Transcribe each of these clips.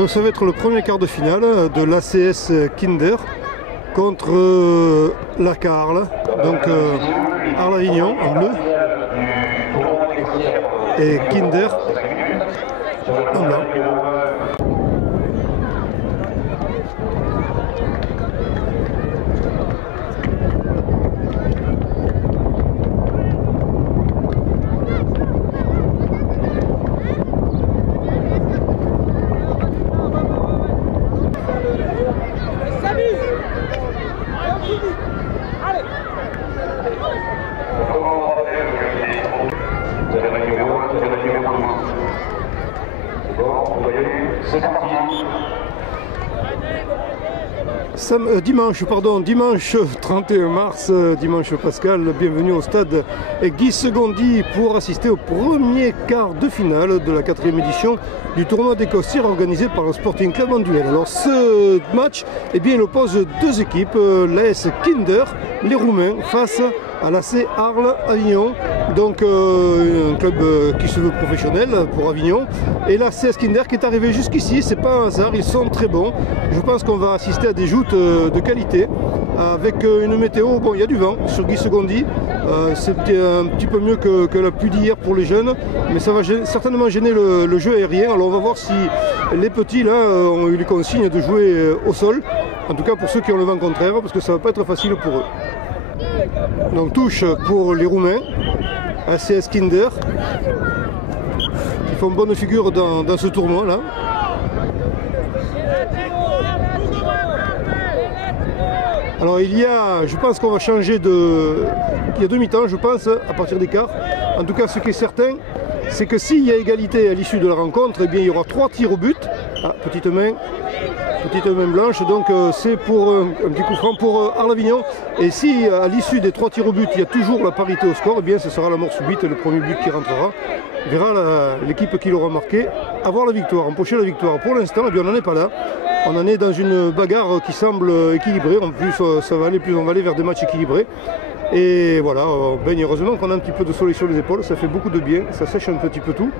Donc ça va être le premier quart de finale de l'ACS Kinder contre l'AK Arles, donc Arles-Avignon en bleu et Kinder en blanc. Dimanche 31 mars, dimanche Pascal, bienvenue au stade Guy Segondy pour assister au premier quart de finale de la 4e édition du tournoi des Costières organisé par le Sporting Club Anduel. Alors ce match, eh bien, il oppose deux équipes, l'AS Kinder, les Roumains, face à l'AC Arles-Avignon, donc un club qui se veut professionnel pour Avignon, et l'ACS Kinder qui est arrivé jusqu'ici, c'est pas un hasard, ils sont très bons. Je pense qu'on va assister à des joutes de qualité, avec une météo, bon, il y a du vent sur Guy Segondy, c'était un petit peu mieux que la pluie d'hier pour les jeunes, mais ça va certainement gêner le jeu aérien. Alors on va voir si les petits là ont eu les consignes de jouer au sol, en tout cas pour ceux qui ont le vent contraire, parce que ça va pas être facile pour eux. Donc touche pour les Roumains, ACS Kinder, qui font bonne figure dans ce tournoi là. Alors je pense qu'on va changer il y a demi-temps, je pense, à partir des quarts. En tout cas, ce qui est certain, c'est que s'il y a égalité à l'issue de la rencontre, eh bien, il y aura 3 tirs au but. Ah, petite main blanche, donc c'est pour un petit coup franc pour Arles-Avignon. Et si à l'issue des 3 tirs au but, il y a toujours la parité au score, eh bien, ce sera la mort subite, le premier but qui rentrera. Verra l'équipe qui l'aura marqué avoir la victoire, empocher la victoire. Pour l'instant, eh bien, on n'en est pas là. On en est dans une bagarre qui semble équilibrée. En plus, ça va aller on va aller vers des matchs équilibrés. Et voilà, on baigne, heureusement qu'on a un petit peu de soleil sur les épaules, ça fait beaucoup de bien, ça sèche un petit peu tout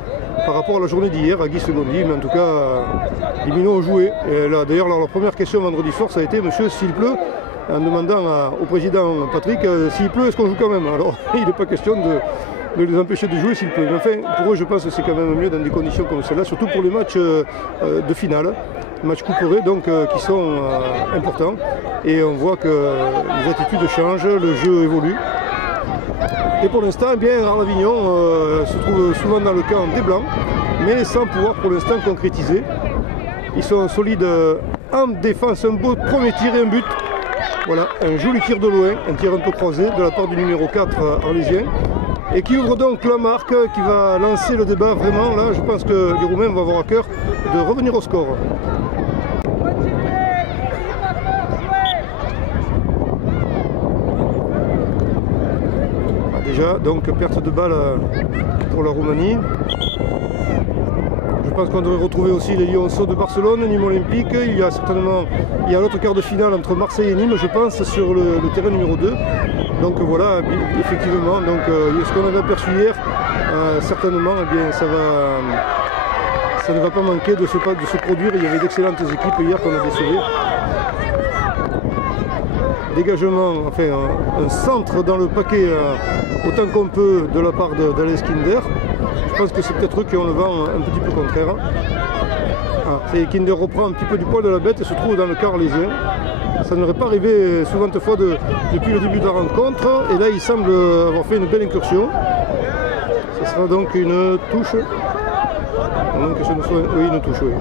par rapport à la journée d'hier à Guy Segondy, mais en tout cas, les Minots ont joué. Et là, d'ailleurs, leur première question vendredi soir, ça a été: monsieur, s'il pleut, en demandant au président Patrick, s'il pleut, est-ce qu'on joue quand même? Alors, il n'est pas question de les empêcher de jouer s'il pleut. Mais enfin, pour eux, je pense que c'est quand même mieux dans des conditions comme celle-là, surtout pour les matchs de finale. Matchs couperés donc qui sont importants, et on voit que les attitudes changent, le jeu évolue. Et pour l'instant, eh bien, Arles-Avignon se trouve souvent dans le camp des Blancs, mais sans pouvoir pour l'instant concrétiser. Ils sont solides en défense, un beau premier tir et un but. Voilà, un joli tir de loin, un tir un peu croisé de la part du numéro 4 arlésien, et qui ouvre donc la marque, qui va lancer le débat vraiment. Là, je pense que les Roumains vont avoir à cœur de revenir au score. Déjà, donc perte de balle pour la Roumanie. Je pense qu'on devrait retrouver aussi les Lyonceaux de Barcelone, Nîmes Olympique. Il y a l'autre quart de finale entre Marseille et Nîmes, je pense, sur le terrain numéro 2. Donc voilà, effectivement, donc, ce qu'on avait aperçu hier, certainement, eh bien, ça ne va pas manquer de se produire. Il y avait d'excellentes équipes hier qu'on a décelées. Dégagement, enfin un centre dans le paquet autant qu'on peut de la part d'Alain Kinder. Je pense que c'est peut-être eux qui ont le vent un petit peu contraire. C'est Kinder reprend un petit peu du poil de la bête et se trouve dans le quart arlésien. Ça n'aurait pas arrivé souvent de fois depuis le début de la rencontre, et là il semble avoir fait une belle incursion. Ce sera donc une touche. Non, que ce ne soit... Oui, une touche, oui.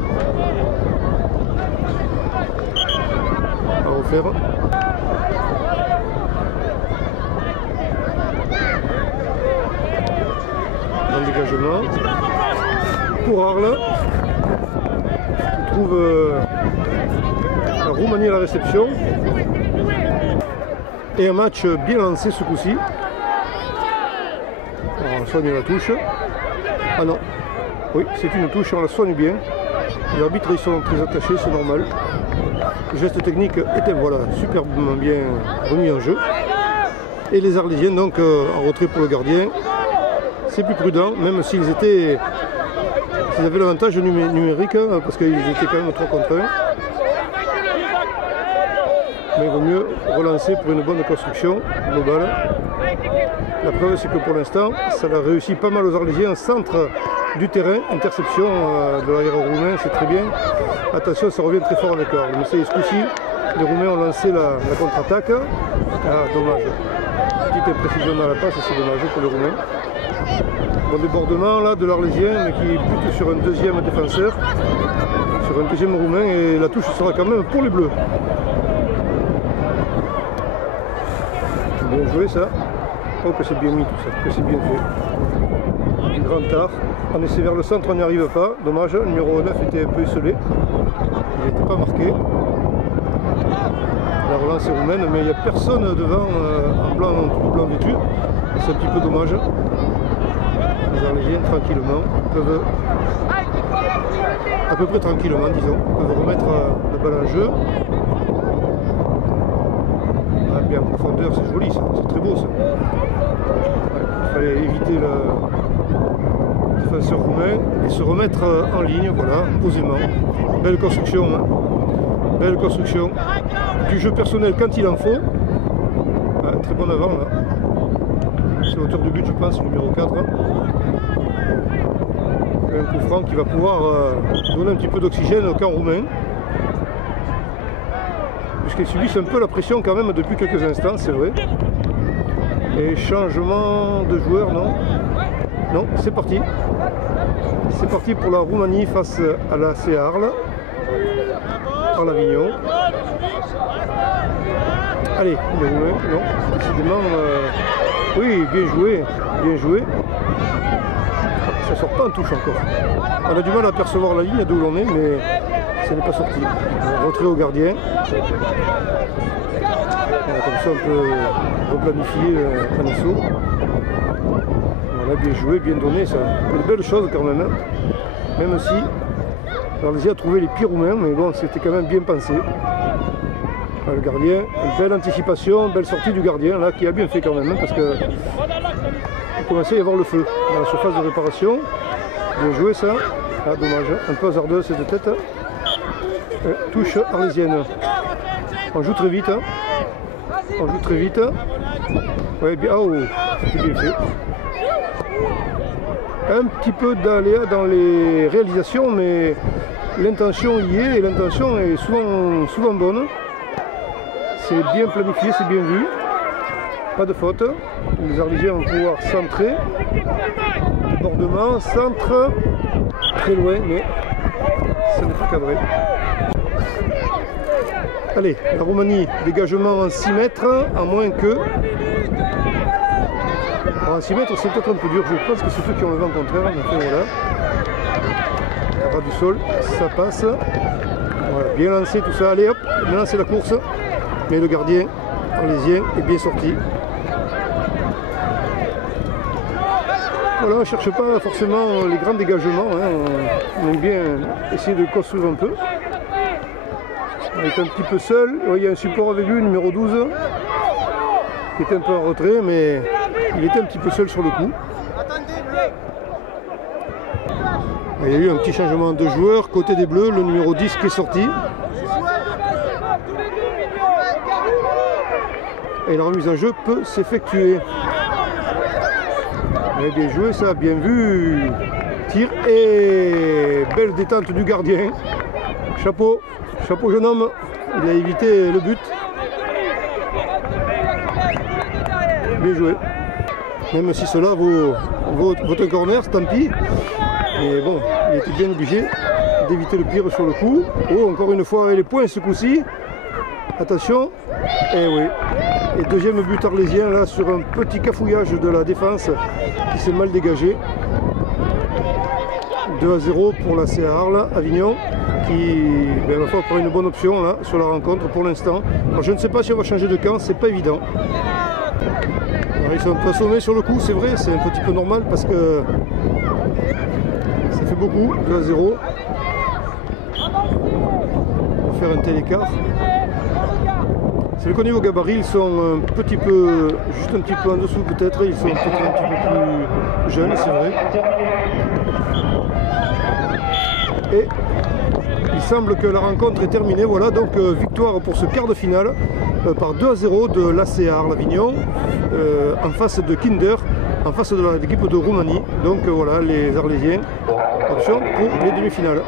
À refaire. Un dégagement pour Arles, qui trouve la Roumanie à la réception, et un match bien lancé ce coup-ci. On soigne la touche. Ah non, oui, c'est une touche, on la soigne bien. Les arbitres, ils sont très attachés, c'est normal. Le geste technique était, voilà, superbement bien remis en jeu. Et les Arlésiens donc en retrait pour le gardien. C'est plus prudent, même s'ils étaient ils avaient l'avantage numérique hein, parce qu'ils étaient quand même 3 contre 1. Mais il vaut mieux relancer pour une bonne construction globale. La preuve c'est que pour l'instant ça a réussi pas mal aux Arlésiens en centre du terrain, interception de l'arrière roumain, c'est très bien. Attention, ça revient très fort avec l'or. Mais ce coup-ci, les Roumains ont lancé la contre-attaque. Ah, dommage. Petite imprécision dans la passe, c'est dommage pour les Roumains. Bon débordement là de l'Arlésien, mais qui bute sur un deuxième défenseur, sur un deuxième Roumain, et la touche sera quand même pour les Bleus. Bien joué ça. Oh que c'est bien mis tout ça, que c'est bien fait. Du grand art. On essaie vers le centre, on n'y arrive pas. Dommage, le numéro 9 était un peu esselé. Il n'était pas marqué. La relance est roumaine, mais il n'y a personne devant en blanc vêtu. C'est un petit peu dommage. Les Arlésiens tranquillement peuvent, à peu près tranquillement disons, peuvent remettre la balle en jeu. Ah, bien en profondeur, c'est joli ça, c'est très beau ça. Ouais, il fallait éviter le défenseur roumain et se remettre en ligne, voilà, posément. Belle construction, hein. Belle construction. Du jeu personnel quand il en faut. Ah, très bon avant là. C'est l'auteur du but je pense, numéro 4. Un coup franc qui va pouvoir donner un petit peu d'oxygène au camp roumain. Puisqu'ils subissent un peu la pression quand même depuis quelques instants, c'est vrai. Et changement de joueur, non? Non, c'est parti. C'est parti pour la Roumanie face à la CA Arles. Arles Avignon. Allez, les Roumains, non, décidément, oui, bien joué, bien joué. Ça sort pas en touche encore. On a du mal à percevoir la ligne d'où l'on est, mais ça n'est pas sorti. Retrait au gardien. Voilà, comme ça on peut replanifier un assaut. Voilà, bien joué, bien donné, ça. Une belle chose quand même. Hein. Même si l'Arlésiens a trouvé les pieds roumains, mais bon, c'était quand même bien pensé. Le gardien, une belle anticipation, belle sortie du gardien là qui a bien fait quand même, hein, parce que il commençait à y avoir le feu dans la surface de réparation. Bien joué ça. Ah dommage, un peu hasardeux cette tête. Touche arlésienne. On joue très vite. Hein. On joue très vite. Ouais, bien, oh, c'était bien fait. Un petit peu d'aléa dans les réalisations, mais l'intention y est et l'intention est souvent bonne. C'est bien planifié, c'est bien vu. Pas de faute. Les Arlésiens vont pouvoir centrer. Débordement, centre. Très loin, mais ça n'est pas cadré. Allez, la Roumanie, dégagement en 6 mètres, à moins que... Alors en 6 mètres, c'est peut-être un peu dur. Je pense que c'est ceux qui ont le vent contraire. Mais enfin, voilà. À ras du sol, ça passe. Voilà, bien lancé tout ça. Allez hop, bien lancé la course. Mais le gardien arlésien est bien sorti. Voilà, on ne cherche pas forcément les grands dégagements. Hein. On aime bien essayer de construire un peu. On est un petit peu seul. Il y a un support avec lui, numéro 12, qui était un peu en retrait, mais il était un petit peu seul sur le coup. Il y a eu un petit changement de joueur côté des Bleus, le numéro 10 qui est sorti. Et la remise en jeu peut s'effectuer. Bien joué ça, bien vu. Tir et belle détente du gardien. Chapeau, chapeau jeune homme. Il a évité le but. Bien joué. Même si cela vaut un corner, tant pis. Mais bon, il était bien obligé d'éviter le pire sur le coup. Oh, encore une fois avec les points ce coup-ci. Attention. Et oui. Et deuxième but arlésien là sur un petit cafouillage de la défense qui s'est mal dégagé. 2-0 pour la CA Arles Avignon qui va falloir prendre une bonne option là sur la rencontre pour l'instant. Je ne sais pas si on va changer de camp, c'est pas évident. Alors, ils sont un peu assommés sur le coup, c'est vrai, c'est un petit peu normal parce que ça fait beaucoup, 2-0. Pour faire un tel écart. C'est le qu'au niveau gabarit, ils sont un petit peu, juste un petit peu en dessous peut-être, ils sont peut-être un petit peu plus jeune, c'est vrai. Et il semble que la rencontre est terminée. Voilà, donc victoire pour ce quart de finale par 2-0 de l'AC Arles-Avignon en face de Kinder, en face de l'équipe de Roumanie. Donc voilà, les Arlésiens, attention pour les demi-finales.